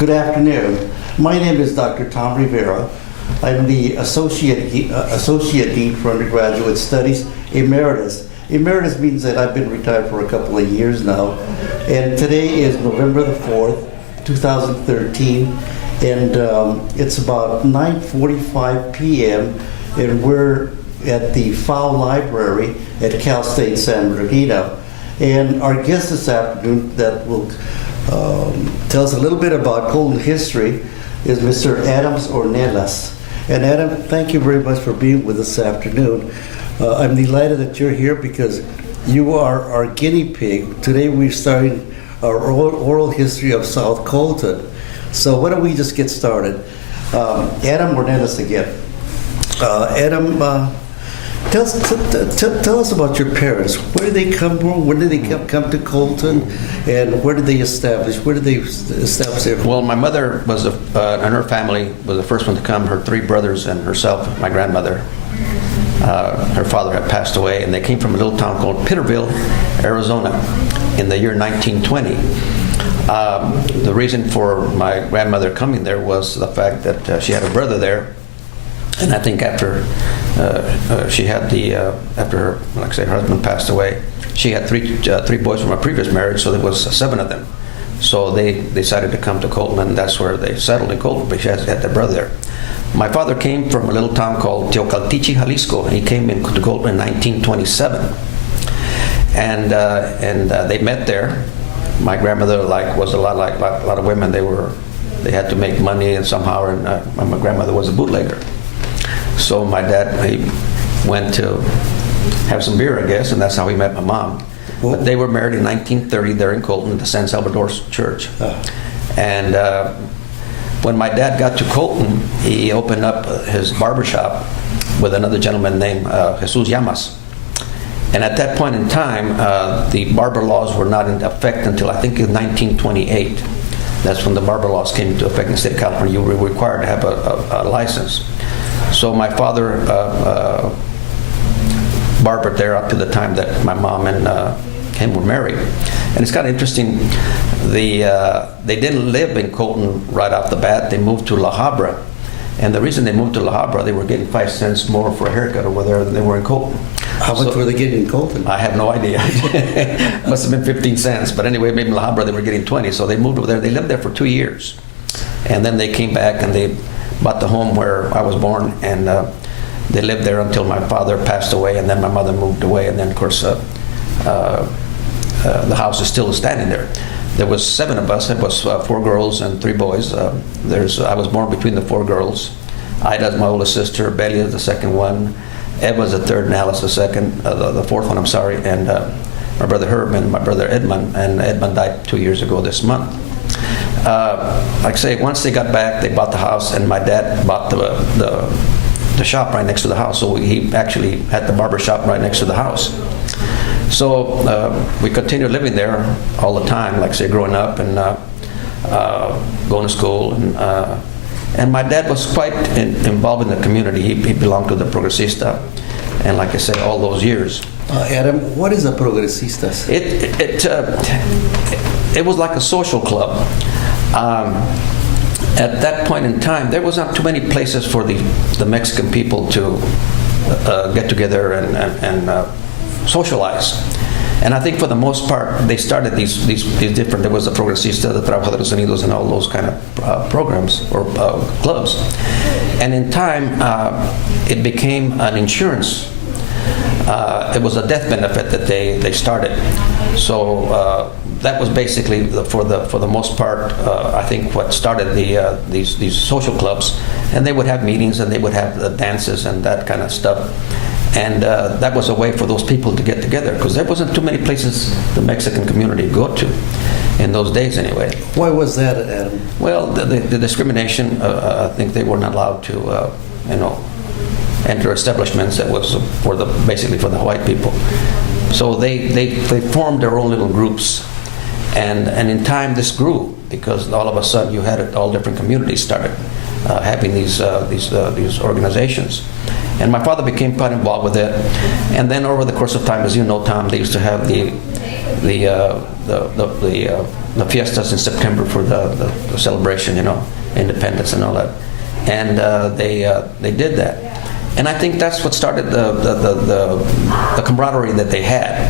Good afternoon. My name is Dr. Tom Rivera. I'm the Associate Dean for Undergraduate Studies, Emeritus. Emeritus means that I've been retired for a couple of years now. And today is November the 4th, 2013. And it's about 9:45 p.m. and we're at the Fowle Library at Cal State San Bernardino. And our guest this afternoon that will tell us a little bit about Colton history is Mr. Adam Ornelas. And Adam, thank you very much for being with us this afternoon. I'm delighted that you're here because you are our guinea pig. Today we're starting our oral history of South Colton. So why don't we just get started? Adam Ornelas again. Adam, tell us about your parents. Where did they come from? When did they come to Colton? And where did they establish? Where did they establish their? Well, my mother was, and her family was the first one to come. Her three brothers and herself, my grandmother. Her father had passed away, and they came from a little town called Pitterville, Arizona, in the year 1920. The reason for my grandmother coming there was the fact that she had a brother there, and I think after she had after her, like I say, her husband passed away, she had three boys from a previous marriage, so there was 7 of them. So they decided to come to Colton, and that's where they settled in Colton, but she had their brother there. My father came from a little town called Teocaltiche, Jalisco, and he came into Colton in 1927. And they met there. My grandmother was a lot like a lot of women. They had to make money and somehow, and my grandmother was a bootlegger. So my dad, he went to have some beer, I guess, and that's how he met my mom. But they were married in 1930 there in Colton at the San Salvador Church. And when my dad got to Colton, he opened up his barbershop with another gentleman named Jesus Llamas. And at that point in time, the barber laws were not in effect until I think in 1928. That's when the barber laws came into effect in the state of California. You were required to have a license. So my father barbered there up to the time that my mom and him were married. And it's kind of interesting, they didn't live in Colton right off the bat. They moved to La Habra. And the reason they moved to La Habra, they were getting 5 cents more for a haircut over there than they were in Colton. How much were they getting in Colton? I have no idea. Must have been 15 cents. But anyway, maybe in La Habra they were getting 20. So they moved over there. They lived there for 2 years. And then they came back and they bought the home where I was born. And they lived there until my father passed away. And then my mother moved away. And then, of course, the house is still standing there. There was 7 of us. It was 4 girls and 3 boys. I was born between the 4 girls. Ida's my oldest sister. Betty is the second one. Ed was the third, and Alice the second, the fourth one, I'm sorry, and my brother Herb and my brother Edmund, and Edmund died 2 years ago this month. Like I say, once they got back, they bought the house, and my dad bought the shop right next to the house, so he actually had the barber shop right next to the house. So we continued living there all the time, like I say, growing up and going to school, and my dad was quite involved in the community. He belonged to the Progresista, and like I say, all those years. Adam, what is a Progresistas? It was like a social club. At that point in time, there was not too many places for the Mexican people to get together and socialize. And I think for the most part, they started these different, there was the Progresista, the Trabajadores Unidos, and all those kind of programs or clubs. And in time, it became an insurance. It was a death benefit that they started. So that was basically, for the most part, I think what started these social clubs. And they would have meetings and they would have dances and that kind of stuff. And that was a way for those people to get together, because there wasn't too many places the Mexican community would go to in those days anyway. Why was that, Adam? Well, the discrimination, I think they were not allowed to, enter establishments that was basically for the white people. So they formed their own little groups. And in time this grew, because all of a sudden you had all different communities started having these organizations. And my father became quite involved with it. And then over the course of time, as you know, Tom, they used to have the the fiestas in September for the celebration, independence and all that. And they did that. And I think that's what started the camaraderie that they had.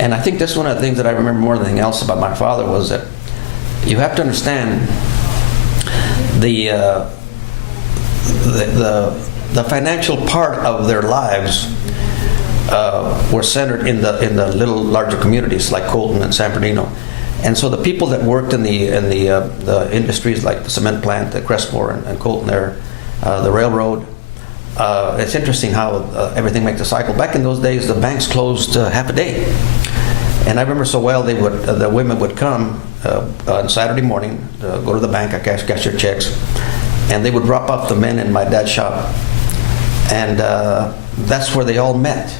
And I think that's one of the things that I remember more than anything else about my father was that you have to understand the financial part of their lives were centered in the little larger communities like Colton and San Bernardino. And so the people that worked in the industries like the cement plant, the Crestmore and Colton there, the railroad, it's interesting how everything makes a cycle. Back in those days, the banks closed half a day. And I remember so well, the women would come on Saturday morning, go to the bank, cash their checks, and they would drop off the men in my dad's shop. And that's where they all met.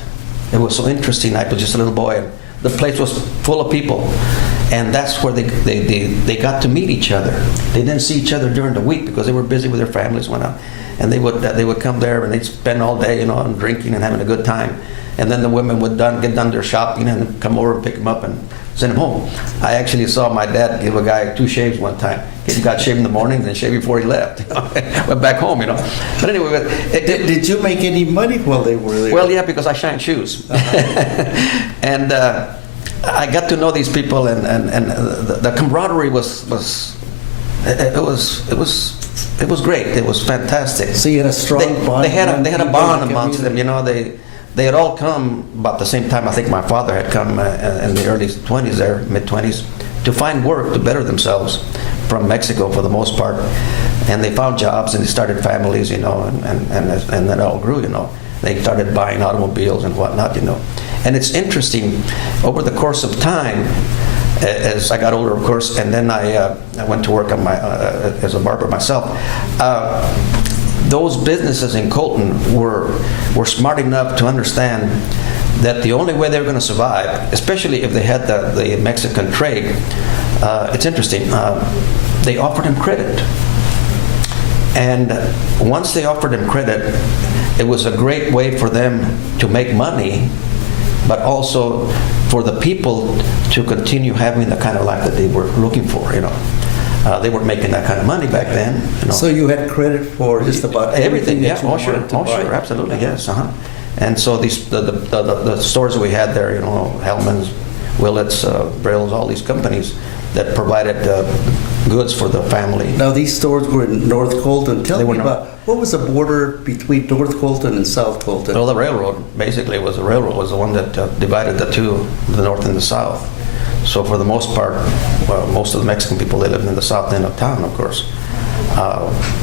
It was so interesting. I was just a little boy, and the place was full of people. And that's where they got to meet each other. They didn't see each other during the week because they were busy with their families, went out. And they would come there and they'd spend all day, and drinking and having a good time. And then the women would get done their shopping and come over and pick them up and send them home. I actually saw my dad give a guy 2 shaves one time. He got shaved in the morning and then shaved before he left. Went back home, But anyway, did you make any money while they were there? Well, yeah, because I shined shoes. And I got to know these people, and the camaraderie was great. It was fantastic. So you had a strong bond. They had a bond amongst them. They had all come about the same time. I think my father had come in the early 20s there, mid-20s, to find work to better themselves from Mexico for the most part. And they found jobs and they started families, and that all grew, They started buying automobiles and whatnot, And it's interesting, over the course of time, as I got older, of course, and then I went to work on as a barber myself. Those businesses in Colton were smart enough to understand that the only way they were going to survive, especially if they had the Mexican trade, it's interesting, they offered them credit. And once they offered them credit, it was a great way for them to make money, but also for the people to continue having the kind of life that they were looking for, They weren't making that kind of money back then. So you had credit for just about everything yeah, that you wanted to buy. sure, absolutely, yes. And so the stores we had there, Hellman's, Willett's, Brill's, all these companies that provided goods for the family. Now these stores were in North Colton. Tell me about, what was the border between North Colton and South Colton? Well, the railroad, basically, was the one that divided the two, the north and the south. So for the most part, most of the Mexican people, they lived in the south end of town, of course.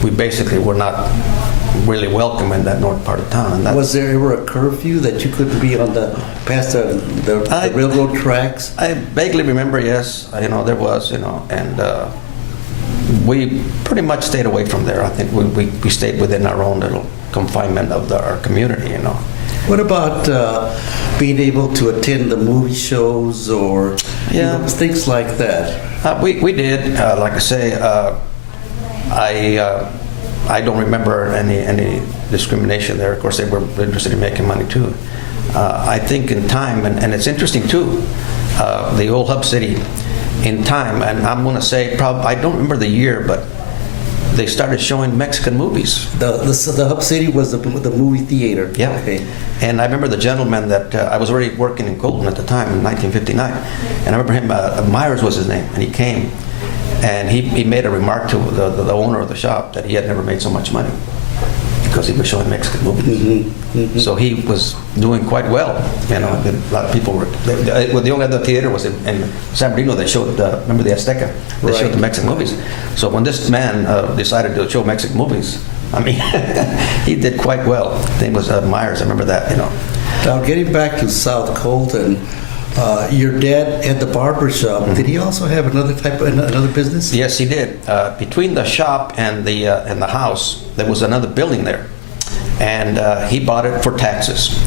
We basically were not really welcome in that north part of town. And was there ever a curfew that you couldn't be past the railroad tracks? I vaguely remember, yes. There was, and we pretty much stayed away from there. I think we stayed within our own little confinement of our community, What about being able to attend the movie shows or things like that? We did. Like I say, I don't remember any discrimination there. Of course, they were interested in making money too. I think in time, and it's interesting too, the old hub city, in time, and I'm going to say, I don't remember the year, but they started showing Mexican movies. The hub city was the movie theater. Yeah. Okay. And I remember the gentleman that I was already working in Colton at the time in 1959, and I remember him. Myers was his name, and he came, and he made a remark to the owner of the shop that he had never made so much money because he was showing Mexican movies. Mm-hmm. Mm-hmm. So he was doing quite well. A lot of people were. The only other theater was in San Bernardino. They showed, remember the Azteca? They showed the Mexican movies. So when this man decided to show Mexican movies, he did quite well. His name was Myers. I remember that. Now getting back to South Colton, your dad had the barber shop. Mm-hmm. Did he also have another business? Yes, he did. Between the shop and the house, there was another building there, and he bought it for taxes,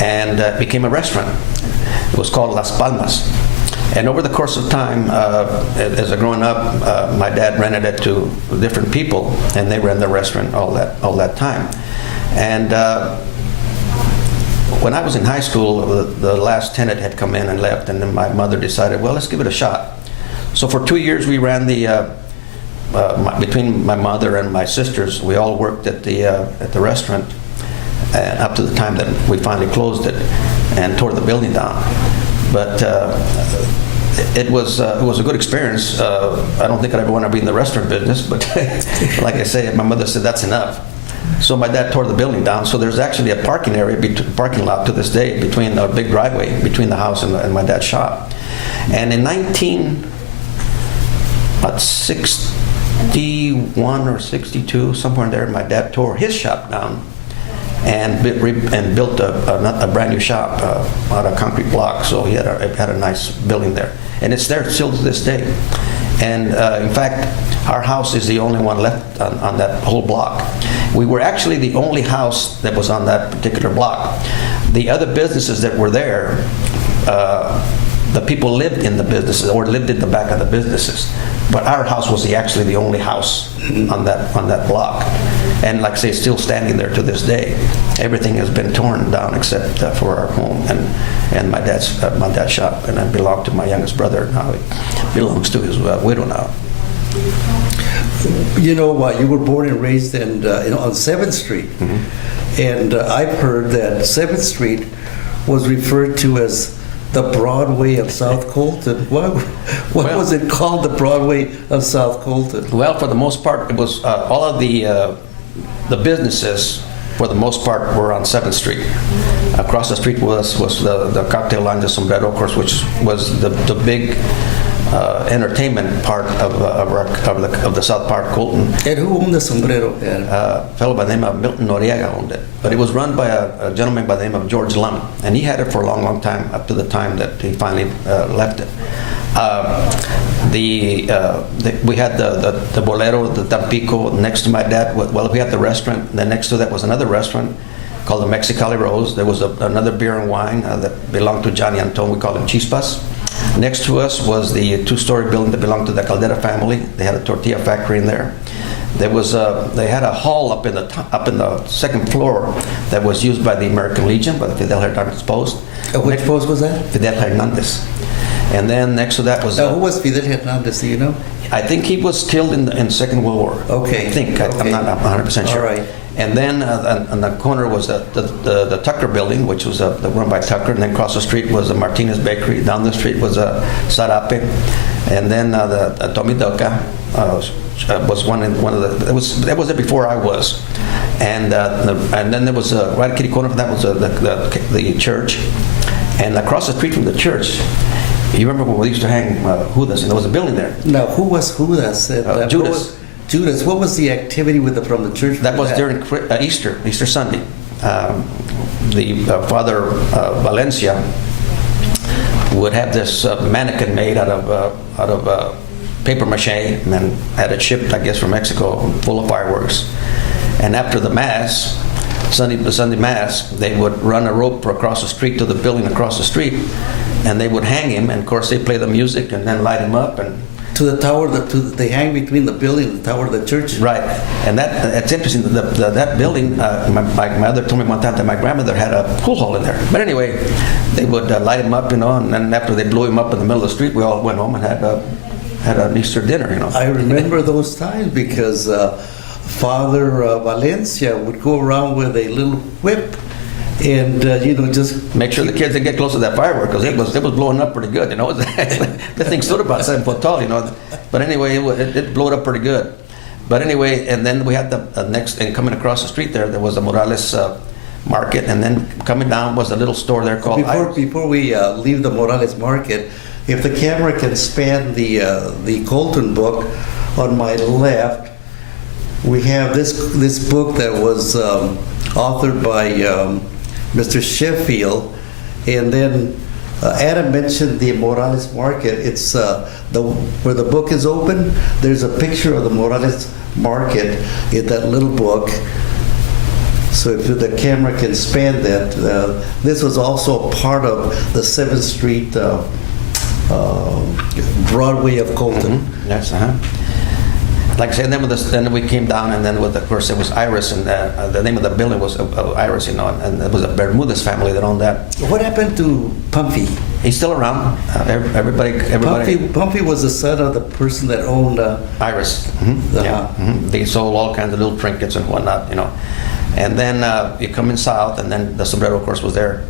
and it became a restaurant. It was called Las Palmas. And over the course of time, as I growing up, my dad rented it to different people, and they ran the restaurant all that time. And when I was in high school, the last tenant had come in and left, and then my mother decided, well, let's give it a shot. So for 2 years we ran between my mother and my sisters, we all worked at the restaurant up to the time that we finally closed it and tore the building down. But it was a good experience. I don't think I'd ever want to be in the restaurant business, but like I say, my mother said that's enough. So my dad tore the building down. So there's actually a parking parking lot to this day between a big driveway between the house and my dad's shop. And in 1961 or 62, somewhere in there, my dad tore his shop down and built a brand new shop out of concrete block. So he had a nice building there, and it's there still to this day. And in fact, our house is the only one left on that whole block. We were actually the only house that was on that particular block. The other businesses that were there, the people lived in the businesses or lived in the back of the businesses. But our house was actually the only house on that block. And like I say, it's still standing there to this day. Everything has been torn down except for our home and my dad's shop. And it belonged to my youngest brother. Now it belongs to his widow now. You know, you were born and raised on 7th Street. Mm-hmm. And I've heard that 7th Street was referred to as the Broadway of South Colton. What was it called, the Broadway of South Colton? Well, for the most part, it was all of the businesses, for the most part, were on 7th Street. Across the street was the Cocktail Lounge of Sombrero, of course, which was the big entertainment part of the South Park Colton. And who owned the Sombrero? A fellow by the name of Milton Noriega owned it. But it was run by a gentleman by the name of George Lum. And he had it for a long, long time, up to the time that he finally left it. We had the Bolero, the Tampico, next to my dad. Well, we had the restaurant. Then next to that was another restaurant called the Mexicali Rose. There was another beer and wine that belonged to Johnny Anton. We called him Chispas. Next to us was the two-story building that belonged to the Caldera family. They had a tortilla factory in there. They had a hall up in the second floor that was used by the American Legion, by the Fidel Hernandez Post. Which post was that? Fidel Hernandez. And then next to that was... who was Fidel Hernandez, do you know? I think he was killed in the Second World War. Okay. I think. Okay. I'm not 100% sure. All right. And then on the corner was the Tucker building, which was run by Tucker. And then across the street was the Martinez Bakery. Down the street was Sarape. And then the Tomidoka was one of the... That was there before I was. And then there was right kitty corner from that was the church. And across the street from the church, you remember when we used to hang Judas, and there was a building there. Now, who was Judas? Judas. Judas. What was the activity from the church? That was during Easter Sunday. The Father Valencia would have this mannequin made out of paper mache, and then had it shipped, I guess, from Mexico, full of fireworks. And after the Mass, the Sunday Mass, they would run a rope across the street to the building across the street, and they would hang him, and of course they play the music and then light him up. And to the tower, they hang between the building and the tower of the church. Right, and that's interesting. That building, my mother told me one time that my grandmother had a pool hall in there. But anyway, they would light him up, and then after they blew him up in the middle of the street, we all went home and had an Easter dinner. I remember those times because Father Valencia would go around with a little whip. And just make sure the kids didn't get close to that firework, because it was blowing up pretty good. The thing stood about 7 foot tall. But anyway, it blew it up pretty good. But anyway, and then we had the next, and coming across the street there was the Morales Market, and then coming down was a little store there called. Before we leave the Morales Market, if the camera can span the Colton book on my left, we have this book that was authored by Mr. Sheffield, and then Adam mentioned the Morales Market. It's where the book is open. There's a picture of the Morales Market in that little book. So if the camera can span that, this was also a part of the 7th Street Broadway of Colton. Mm-hmm. Yes, like I said, then we came down, and then of course it was Iris, and the name of the building was Iris, you know, and it was a Bermudez family that owned that. What happened to Pumpy? He's still around. Everybody. Pumpy was the son of the person that owned Iris. They sold all kinds of little trinkets and whatnot, you know. And then you come in south, and then the Sombrero, of course, was there.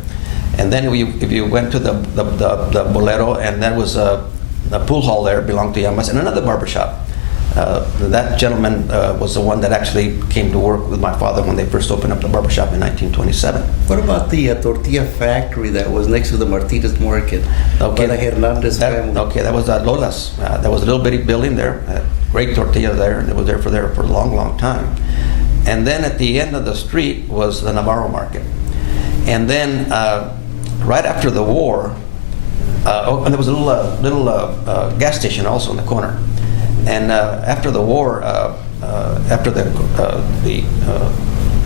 And then if you went to the Bolero, and that was the pool hall there belonged to Yamas, and another barbershop. That gentleman was the one that actually came to work with my father when they first opened up the barbershop in 1927. What about the tortilla factory that was next to the Martinez Market? Okay. By the Hernandez family. Okay, that was Lola's. There was a little bitty building there, great tortilla there, and it was there for a long, long time. And then at the end of the street was the Navarro Market. And then right after the war, and there was a little gas station also in the corner. And after the war, after the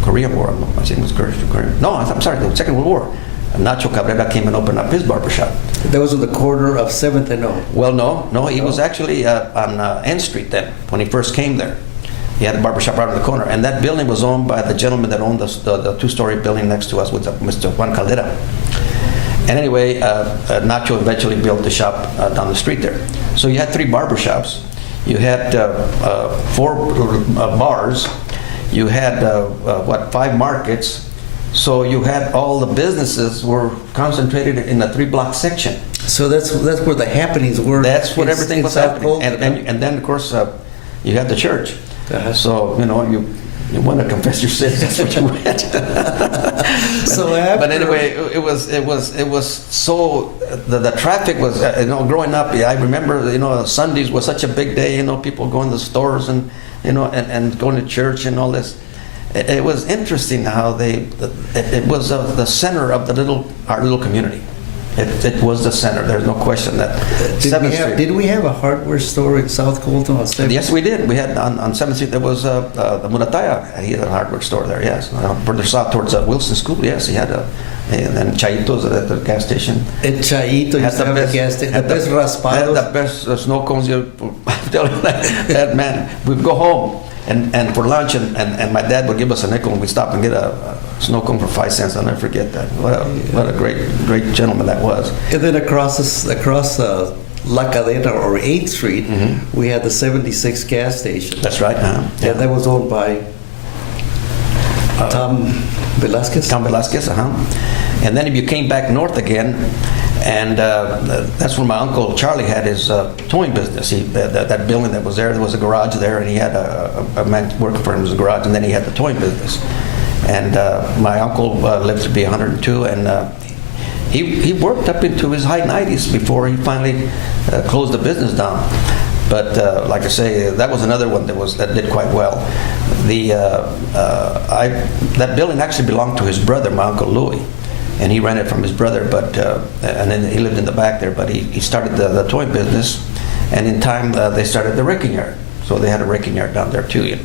Korean War, I think it was Korean. No, I'm sorry, the Second World War. Nacho Cabrera came and opened up his barbershop. That was on the corner of 7th and O. Well, no, he was actually on N Street then when he first came there. He had a barbershop right on the corner, and that building was owned by the gentleman that owned the two-story building next to us, with Mr. Juan Caldera. And anyway, Nacho eventually built the shop down the street there. So you had 3 barbershops. You had 4 bars. You had 5 markets. So you had all the businesses were concentrated in a 3-block section. So that's where the happenings were. That's what everything was happening. And then of course you had the church. So you know you want to confess your sins. That's what you went. But anyway, it was so the traffic was growing up. I remember Sundays was such a big day. People going to the stores and and going to church and all this. It was interesting how it was the center of our little community. It was the center. There's no question that. Did we have a hardware store in South Colton on 7th? Yes, we did. We had on 7th Street. There was the Murataya. He had a hardware store there. Yes, further south towards Wilson School. Yes, he had and then Chaitos at the gas station. Chaito used to have a gas station. The best raspados. Had the best snow cones. I'm telling you that man. We'd go home. And for lunch, and my dad would give us a nickel, and we'd stop and get a snow cone for 5 cents. I'll never forget that. What a great gentleman that was. And then across La Cadena or 8th Street, we had the 76 gas station. That's right. And that was owned by Tom Velasquez. Tom Velasquez, And then if you came back north again, and that's when my Uncle Charlie had his towing business. That building that was there was a garage there, and he had a man working for him in the garage, and then he had the towing business. And my uncle lived to be 102, and he worked up into his high 90s before he finally closed the business down. But like I say, that was another one that did quite well. That building actually belonged to his brother, my Uncle Louis. And he ran it from his brother, and then he lived in the back there. But he started the towing business, and in time they started the raking yard. So they had a raking yard down there too,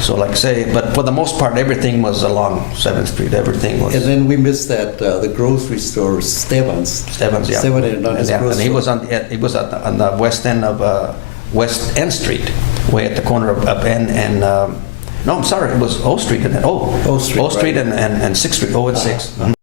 So like I say, but for the most part, everything was along 7th Street. Everything was. And then we missed the grocery store, Stebbins. Stebbins, yeah. And he was on the west end of West N Street, way at the corner of N and. No, I'm sorry, it was O Street, and O Street, right. And 6th Street, O and 6.